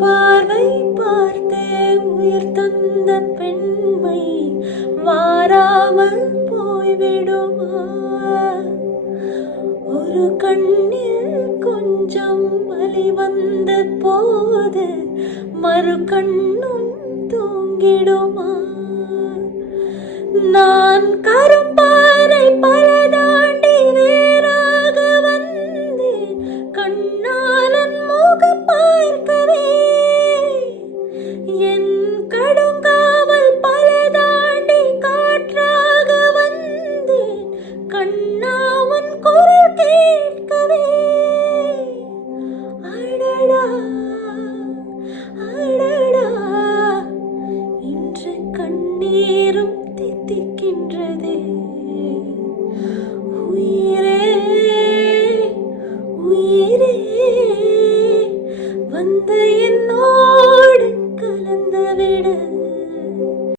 பார்வை பார்த்தே உயிர் தந்த பெண்மை மாறாமல் போய்விடுமா? ஒரு கண்ணில் கொஞ்சம் வலி வந்த போது மறு கண்ணும் தூங்கிடுமா? நான் கரும்பாறை பல தாண்டி வேறாக வந்தேன், கண்ணாலன் முக பார்க்கவே. என் கடுங்காவல் பல தாண்டி காற்றாக வந்தேன், கண்ணாவன் குரல் கேட்கவே. அடடா அடடா, இன்று கண்ணீரும் தித்திக்கின்றதே. உயிரே உயிரே, வந்து என்னோடு கலந்து விடு.